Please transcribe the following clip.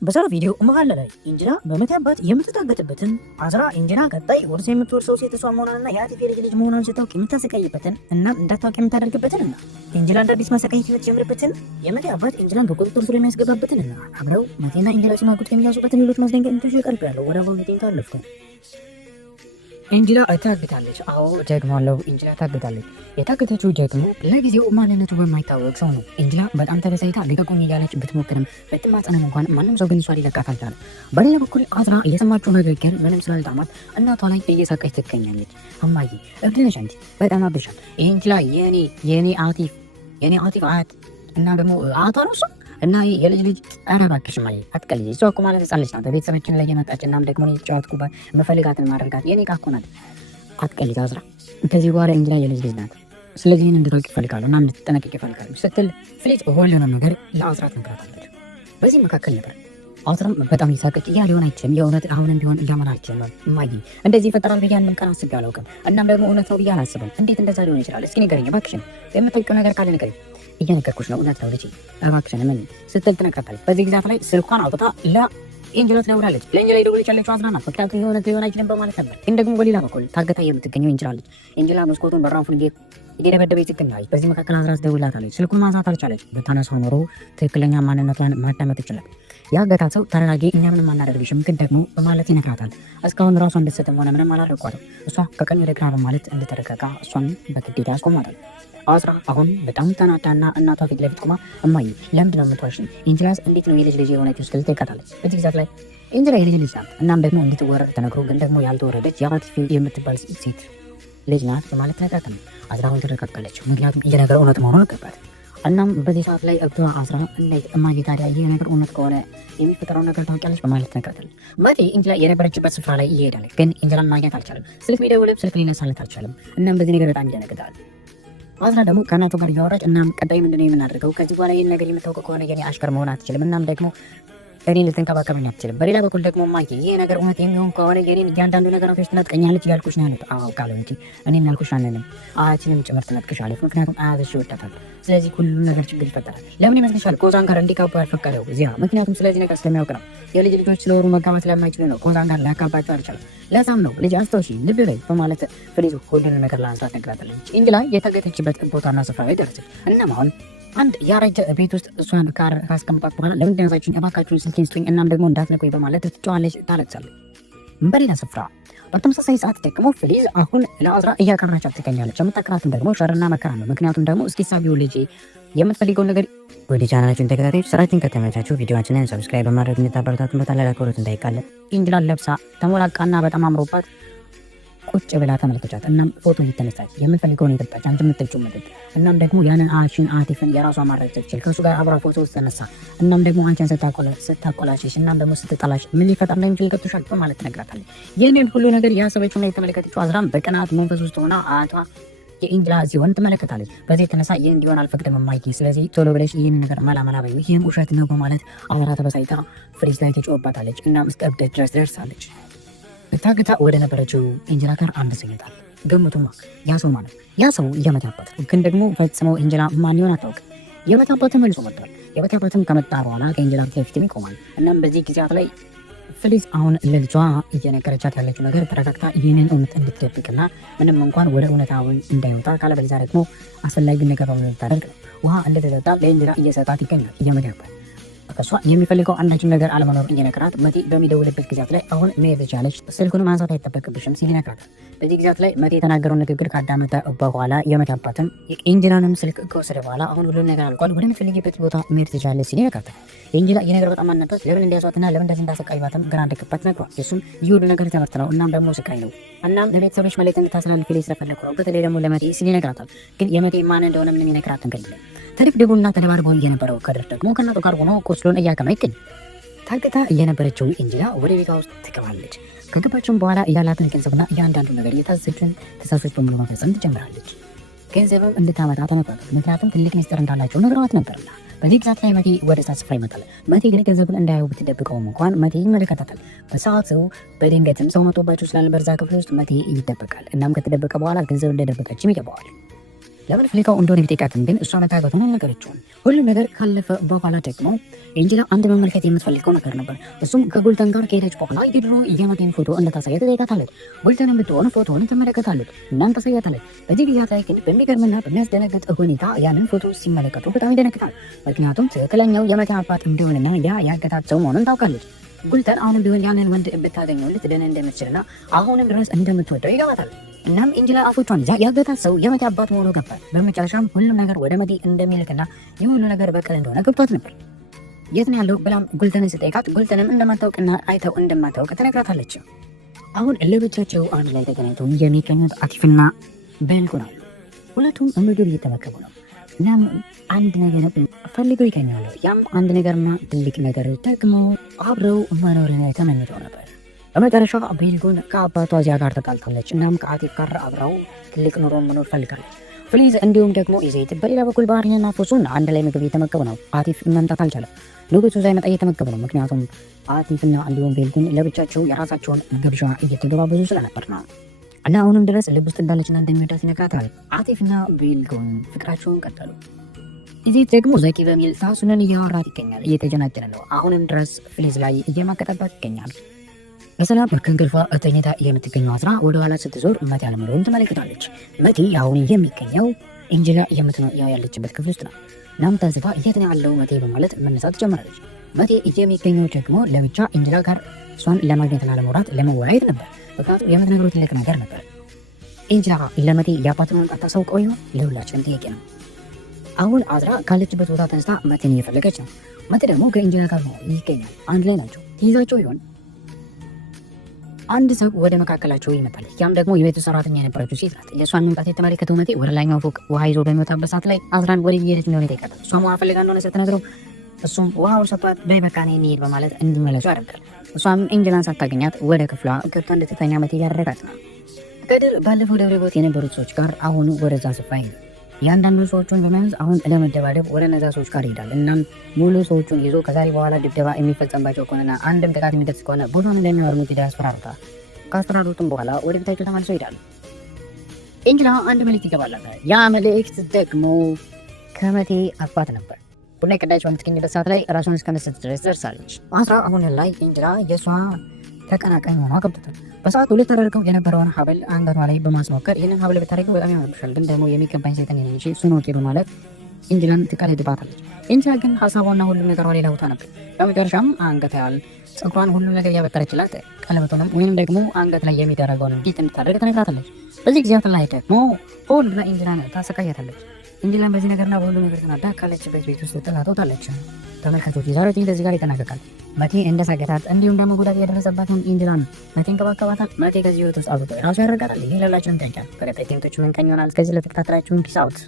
በዛሬው ቪዲዮ መሀል ላይ ኢንጅላ በመቴ አባት የምትታገትበትን አዝራ ኢንጅላ ቀጣይ ወርሳ የምትወርሰው ሴት እሷ መሆኗንና የአቲፍ ልጅ መሆኗን ስታውቅ የምታሰቃይበትን እና እንዳታውቅ የምታደርግበትን እና ኢንጅላ እንደ አዲስ ማሰቃየት የምትጀምርበትን የመቴ አባት ኢንጅላን በቁጥጥር ስር የሚያስገባበትን እና አብረው መቴና ኢንጅላ ሲማጉት የሚያዙበትን ሌሎች ማስደንገጥ እንቶች ይቀርብ ያለው ወደ አሁን ቪዲዮ ታለፍኩ። ኢንጅላ ታግታለች። አዎ ደግማለሁ፣ ኢንጅላ ታግታለች። የታገተችው ደግሞ ለጊዜው ማንነቱ በማይታወቅ ሰው ነው። ኢንጅላ በጣም ተበሳይታ ልቀቁኝ እያለች ብትሞክርም ብትማጸንም እንኳን ማንም ሰው ግን እሷ ሊለቃት አልቻለም። በሌላ በኩል አዝራ እየሰማችው ነገር ግን ምንም ስላልጣማት እናቷ ላይ እየሳቀች ትገኛለች። እማዬ እብድ ነሽ አንቺ፣ በጣም አብሻል። ኢንጅላ የኔ አቲፍ አያት እና ደግሞ አያቷ ነው እሷ እና የልጅ ልጅ ኧረ እባክሽ እማዬ አትቀልጂ። እሷ እኮ ማለት ሕፃን ልጅ ናት፣ በቤተሰባችን ላይ የመጣች እናም ደግሞ የተጫወትኩባት መፈልጋትን ማድረጋት የኔ ዕቃ እኮ ናት። አትቀልጂ አዝራ፣ ከዚህ በኋላ ኢንጅላ የልጅ ልጅ ናት። ስለዚህ ይህን እንድታውቂ ይፈልጋሉ እና እንድትጠነቀቂ ይፈልጋሉ ስትል ፍሊት ሁሉንም ነገር ለአዝራ ትነግራታለች። በዚህ መካከል ነበር አዝራም በጣም እየሳቀች ያ ሊሆን አይችልም፣ የእውነት አሁንም ቢሆን ሊያመን አልችልም እማዬ፣ እንደዚህ ይፈጠራል ብዬ አንድም ቀን አስቤ አላውቅም። እናም ደግሞ እውነት ነው ብዬ አላስብም። እንዴት እንደዛ ሊሆን ይችላል? እስኪ ንገረኝ እባክሽን፣ የምታውቂው ነገር ካለ ንገረኝ። እየነገርኩሽ ነው፣ እውነት ነው ልጄ፣ እባክሽን ምን ስትል ትነግራታለች። በዚህ ግዛት ላይ ስልኳን አውጥታ ለኢንጅላ ትደውላለች። ለኢንጅላ የደወለች ያለችው አዝራ ናት። ምክንያቱም የእውነት ሊሆን አይችልም በማለት ነበር። ግን ደግሞ በሌላ በኩል ታገታ የምትገኘው ኢንጅላ አለች። ኢንጅላ መስኮቱን በራፉን እየደበደበች ትገኛለች። በዚህ መካከል አዝራ ትደውልላታለች። ስልኩን ማንሳት አልቻለች። ብታነሳው ኖሮ ትክክለኛ ማንነቷን ማዳመጥ ይችላል። ያገታት ሰው ተረጋጊ፣ እኛ ምንም አናደርግሽም ግን ደግሞ በማለት ይነግራታል። እስካሁን ራሷ እንድትሰጥም ሆነ ምንም አላደረኳትም። እሷ ከቀኝ ወደ ግራ በማለት እንድትረጋጋ እሷን በግዴታ ያስቆማታል። አዝራ አሁን በጣም ተናዳና እናቷ ፊት ለፊት ቆማ እማዬ ለምንድን ነው የምትዋሽኝ? ኢንጅላስ እንዴት ነው የልጅ ልጅ የሆነችው ስትል ትጠይቃታለች። በዚህ ግዛት ላይ ኢንጅላ የልጅ ልጅ ናት። እናም ደግሞ እንድትወረድ ተነግሮ ግን ደግሞ ያልተወረደች የአቲፍ የምትባል ሴት ልጅ ናት በማለት ትነግራታለች። አዝራ አሁን ትረጋጋለች፣ ምክንያቱም ይህ ነገር እውነት መሆኑን አገባት። እናም በዚህ ሰዓት ላይ እብዷ አዝራ እንዴት እማዬ ታዲያ ይህ ነገር እውነት ከሆነ የሚፈጠረው ነገር ታውቂያለች በማለት ትነግራታለች። መቴ ኢንጅላ የነበረችበት ስፍራ ላይ ይሄዳል፣ ግን ኢንጅላን ማግኘት አልቻለም። ስልክ ቢደውልም ስልክ ሊነሳለት አልቻለም። እናም በዚህ ነገር በጣም ይደነግጣል። አዝራ ደግሞ ከእናቱ ጋር እያወራች እናም ቀጣይ ምንድነው የምናደርገው? ከዚህ በኋላ ይህን ነገር የምታውቀው ከሆነ የኔ አሽከር መሆን አትችልም። እናም ደግሞ እኔን ልትንከባከበኝ አትችልም። በሌላ በኩል ደግሞ እማዬ ይህ ነገር እውነት የሚሆን ከሆነ የኔን እያንዳንዱ ነገሮች ትነጥቀኛለች እያልኩሽ ነው ያሉት። አውቃለሁ እንጂ እኔም ያልኩሽ አንንም አያችንም ጭምር ትነጥቅሻለች። ምክንያቱም አያትሽ ይወዳታል። ስለዚህ ሁሉም ነገር ችግር ይፈጠራል። ለምን ይመስልሻል ኮዛን ጋር እንዲጋባ ያልፈቀደው? እዚያ ምክንያቱም ስለዚህ ነገር ስለሚያውቅ ነው። የልጅ ልጆች ስለሆኑ መጋባት ስለማይችሉ ነው ኮዛን ጋር ሊያጋባቸው አልቻለም። ለዛም ነው ልጅ አስተውሺ ልብ በይ በማለት ፍሊዝ ሁሉንም ነገር ለአዝራ ትነግራታለች። ኢንጅላ የታገተችበት ቦታና ስፍራ ላይ ደረሰች። እናም አሁን አንድ ያረጀ ቤት ውስጥ እሷን ካስቀምጣት በኋላ ለምንድን ያዛችሁኝ? እባካችሁን ስልኬን ስጡኝ፣ እናም ደግሞ እንዳትነቁኝ በማለት ትጫዋለች፣ ታለቅሳለች። በሌላ ስፍራ በተመሳሳይ ሰዓት ደግሞ ፍሊዝ አሁን ለአዝራ እያቀራቻት ትገኛለች። የምታቀራትም ደግሞ ሸርና መከራ ነው። ምክንያቱም ደግሞ እስኪ ሳቢው ልጄ የምትፈልገውን ነገር ወደ ቻናላችን ተከታታዮች ስራችን ከተመቻችሁ ቪዲዮአችንን ሰብስክራይብ በማድረግ እንድታበረታቱን በታላቅ አክብሮት እንጠይቃለን። ኢንጅላን ለብሳ ተሞላቃና በጣም አምሮባት ቁጭ ብላ ተመልከቻት። እናም ፎቶ እየተነሳች የምትፈልገውን የጠጣች አንቺ የምትልጪው መጠጥ እናም ደግሞ ያንን አቲፍን የራሷ ማድረግ ትችል ከእሱ ጋር አብራ ፎቶ ውስጥ ተነሳ። እናም ደግሞ አንቺን ስታቆላሽሽ እናም ደግሞ ስትጠላሽ ምን ሊፈጠር እንደሚችል ገብቶሻል በማለት ትነግራታለች። ይህንን ሁሉ ነገር ያሰበችውና የተመለከተችው አዝራም በቅናት መንፈስ ውስጥ ሆና አያቷ የኢንጅላ ሲሆን ትመለከታለች። በዚህ የተነሳ ይህ እንዲሆን አልፈቅድም እማዬ፣ ስለዚህ ቶሎ ብለሽ ይህንን ነገር መላ በይ፣ ይህም ውሸት ነው በማለት አዝራ ተበሳይታ ፍሪዝ ላይ ትጮህባታለች። እናም እስከ እብደት ድረስ ደርሳለች። ታግታ ወደ ነበረችው ኢንጅላ ጋር አንድ ሰው ይመጣል። ገምቱማ ያ ሰው ማለት ያ ሰው የመቴ አባት ነው። ግን ደግሞ ፈጽመው ኢንጅላ ማን ሊሆን አታውቅም። የመቴ አባት ተመልሶ መጥቷል። የመቴ አባትም ከመጣ በኋላ ከኢንጅላ ፊት ለፊት ይቆማል። እናም በዚህ ጊዜያት ላይ ፍሊዝ አሁን ለልጇ እየነገረቻት ያለችው ነገር ተረጋግታ ይህንን እውነት እንድትደብቅና ምንም እንኳን ወደ እውነታውን እንዳይወጣ ካለበለዚያ ደግሞ አስፈላጊ ነገር በሙሉ ልታደርግ ነው። ውሃ እንደተጠጣ ለኢንጅላ እየሰጣት ይገኛል። የመቴ አባት ከሷ የሚፈልገው አንዳችም ነገር አለመኖር እየነገራት መቴ በሚደውልበት ጊዜያት ላይ አሁን መሄድ ትችላለች፣ ስልኩን ማንሳት አይጠበቅብሽም ሲል ይነግራታል። በዚህ ጊዜያት ላይ መቴ የተናገረውን ንግግር ካዳመጠ በኋላ የመቴ አባትም የኢንጅላንም ስልክ ከወሰደ በኋላ አሁን ሁሉም ነገር አልቋል፣ ወደምትፈልጊበት ቦታ መሄድ ትችላለች ሲል ይነግራታል። የኢንጅላ ይህ ነገር በጣም አናዷት። ለምን እንዲያዟትና ለምን እንደዚህ እንዳሰቃዩባትም ግራ እንደገባት ነግሯል። እሱም ይህ ሁሉ ነገር ትምህርት ነው እናም ደግሞ ስቃይ ነው። እናም ለቤተሰቦች መልእክት እንድታስተላልፍ ስለፈለኩ ነው፣ በተለይ ደግሞ ለመቴ ሲል ይነግራታል። ግን የመቴ ማን እንደሆነ ምንም ይነግራት ነገር የለም። ተደብድቦና ተደባድቦ የነበረው ከድር ደግሞ ከእናቱ ጋር ሆኖ ቁስሉን እያከመ ይገኛል። ታግታ የነበረችው ኢንጅላ ወደ ቤቷ ውስጥ ትገባለች። ከገባችም በኋላ ያላትን ገንዘብና እያንዳንዱ ነገር የታዘዘችን ትዕዛዞች በሙሉ መፈጸም ትጀምራለች። ገንዘብም እንድታመጣ ተነግሯታል። ምክንያቱም ትልቅ ሚስጥር እንዳላቸው ነግረዋት ነበርና። በዚህ ግዛት ላይ መቴ ወደ እዛ ስፍራ ይመጣል። መቴ ግን ገንዘብን እንዳያዩ ብትደብቀውም እንኳን መቴ ይመለከታታል። በሰዓቱ በድንገትም ሰው መጥቶባቸው ስላልነበር እዛ ክፍል ውስጥ መቴ ይደበቃል። እናም ከተደበቀ በኋላ ገንዘብ እንደደበቀችም ይገባዋል። ለምን ፍሊካው እንደሆነ ቢጠይቃትም ግን እሷ መታገቱን አልነገረችውም። ሁሉም ነገር ካለፈ በኋላ ደግሞ ኤንጀላ አንድ መመልከት የምትፈልገው ነገር ነበር። እሱም ከጉልተን ጋር ከሄደች በኋላ የድሮ የመቴን ፎቶ እንደታሳያት ትጠይቃታለች። ጉልተንም ብትሆን ፎቶውን ትመለከታለች እናም ታሳያታለች። በዚህ ጊዜያት ላይ ግን በሚገርምና በሚያስደነግጥ ሁኔታ ያንን ፎቶ ሲመለከቱ በጣም ይደነግጣል። ምክንያቱም ትክክለኛው የመቴ አባት እንደሆነና ያ ያገታት ሰው መሆኑን ታውቃለች። ጉልተን አሁንም ቢሆን ያንን ወንድ ብታገኘው ልትድን እንደምትችልና አሁንም ድረስ እንደምትወደው ይገባታል። እናም ኤንጀላ አፎቿን ይዛ ያገታት ሰው የመቴ አባት መሆኑ ገባል። በመጨረሻም ሁሉም ነገር ወደ መቴ እንደሚልክና የሁሉ ነገር በቀል እንደሆነ ገብቷት ነበር። የት ነው ያለው ብላም ጉልተንን ስጠይቃት ጉልተንም እንደማታውቅና አይተው እንደማታውቅ ትነግራታለች። አሁን ለብቻቸው አንድ ላይ ተገናኝተው የሚገኙት አቲፍና ቤልጉን አሉ። ሁለቱም ምግብ እየተመገቡ ነው። እናም አንድ ነገር ፈልገው ይገኛሉ። ያም አንድ ነገርና ትልቅ ነገር ደግሞ አብረው መኖርን ተመኝተው ነበር። በመጨረሻ ቤልጉን ከአባቷ ዚያ ጋር ተጣልታለች። እናም ከአቲፍ ጋር አብረው ትልቅ ኑሮ መኖር ፈልጋለች። ፍሊዝ እንዲሁም ደግሞ ኢዜት በሌላ በኩል ባህሪንና ፎሱን አንድ ላይ ምግብ እየተመገቡ ነው። አቲፍ መምጣት አልቻለም። ንጉሱ ሳይመጣ እየተመገቡ ነው። ምክንያቱም አቲፍና እንዲሁም ቤልጉን ለብቻቸው የራሳቸውን ግብዣ እየተገባበዙ ስለነበር ነው። እና አሁንም ድረስ ልብ ውስጥ እንዳለችና እንደሚወዳት ይነግራታል። አቲፍና ቤልጉን ፍቅራቸውን ቀጠሉ። ኢዜት ደግሞ ዘኪ በሚል ሳሱንን እያወራት ይገኛል። እየተጀናጀነ ነው። አሁንም ድረስ ፍሊዝ ላይ እየማቀጠባት ይገኛል። በሰላም ከእንቅልፏ ተኝታ የምትገኘው አዝራ ወደ ኋላ ስትዞር መቴ አለመኖሩን ትመለከታለች። መቴ አሁን የሚገኘው ኤንጀላ ያለችበት ክፍል ውስጥ ነው። እናም ታዝባ የት ነው ያለው መቴ በማለት መነሳት ትጀምራለች። መቴ የሚገኘው ደግሞ ለብቻ ኤንጀላ ጋር እሷን ለማግኘትና ለመውራት ለመወያየት ነበር። ምክንያቱም የምትነግረው ትልቅ ነገር ነበር። ኤንጀላ ለመቴ የአባቱን መምጣት ታሳውቀው ይሆን? ለሁላችንም ጥያቄ ነው። አሁን አዝራ ካለችበት ቦታ ተነስታ መቴን እየፈለገች ነው። መቴ ደግሞ ከኤንጀላ ጋር ይገኛል። አንድ ላይ ናቸው። ትይዛቸው ይሆን? አንድ ሰው ወደ መካከላቸው ይመጣል። ያም ደግሞ የቤቱ ሰራተኛ የነበረችው ሴት ናት። የእሷን መምጣት የተመለከተው መቴ ወደ ላይኛው ፎቅ ውሃ ይዞ በሚወጣበት ሰዓት ላይ አዝራን ወደ እየሄደች እንደሆነ ይጠይቃታል። እሷም ውሃ ፈልጋ እንደሆነ ስትነግረው እሱም ውሃው ሰጥቷት በይ በቃ እኔ እንሂድ በማለት እንዲመለሱ ያደርጋል። እሷም ኤንጀላን ሳታገኛት ወደ ክፍሏ ገብታ እንድትተኛ መቴ ያደረጋት ነው። ከድር ባለፈው ደብድቦት የነበሩት ሰዎች ጋር አሁኑ ወደዛ ስፍራ ይሄዳል። እያንዳንዱ ሰዎቹን በመያዝ አሁን ለመደባደብ ወደ እነዛ ሰዎች ጋር ይሄዳል። እናም ሙሉ ሰዎቹን ይዞ ከዛሬ በኋላ ድብደባ የሚፈጸምባቸው ከሆነና አንድም ጥቃት የሚደርስ ከሆነ ቦታውን እንደሚያወርሙት ያስፈራሩታል። ካስፈራሩትም በኋላ ወደ ቤታቸው ተመልሰው ይሄዳሉ። ኤንጀላ አንድ መልእክት ይገባላታል። ያ መልእክት ደግሞ ከመቴ አባት ነበር። ቡና የቀዳች በምትገኝበት ሰዓት ላይ ራሷን እስከመስጠት ድረስ ደርሳለች። አስራ አሁን ላይ ኤንጀላ የእሷ ተቀናቃኝ ሆኗ ገብቶታል። በሰዓቱ ልታደርገው የነበረውን ሀብል አንገቷ ላይ በማስሞከር ይህንን ሀብል ብታደርገው በጣም ያምርብሻል፣ ግን ደግሞ የሚገባኝ ሴትን እንጂ እሱን ወቂ በማለት ኤንጀላን ትቀልድባታለች። ኤንጀላ ግን ሀሳቧና ሁሉም ነገሯ ሌላ ቦታ ነበር። በመጨረሻም አንገት ያህል ፀጉሯን ሁሉም ነገር እያበጠረችላት ቀለበቱንም ወይም ደግሞ አንገት ላይ የሚደረገውን ጌጥ እንድታደርግ ትነግራታለች። በዚህ ጊዜያት ላይ ደግሞ ሆል ብላ ኤንጀላን ታሰቃያታለች። ኤንጀላን በዚህ ነገርና በሁሉ ነገር ተናዳ ካለችበት ቤት ውስጥ ጥላ ትወጣለች። ተመልካቾች የዛሬው ትዕይንት እዚህ ጋር ይጠናቀቃል። መቴ እንደሳገታት እንዲሁም ደግሞ ጉዳት የደረሰባትን ኤንጀላን መቴ እንከባከባታል። መቴ ከዚህ ህይወት ውስጥ አውጥቶ ራሱ ያደርጋታል። ይህ ሌላችሁን ጠንጫል። በቀጣይ ትዕይንቶች ምን ቀኝ ይሆናል? እስከዚህ ለተከታተላችሁን ፒስ አውት።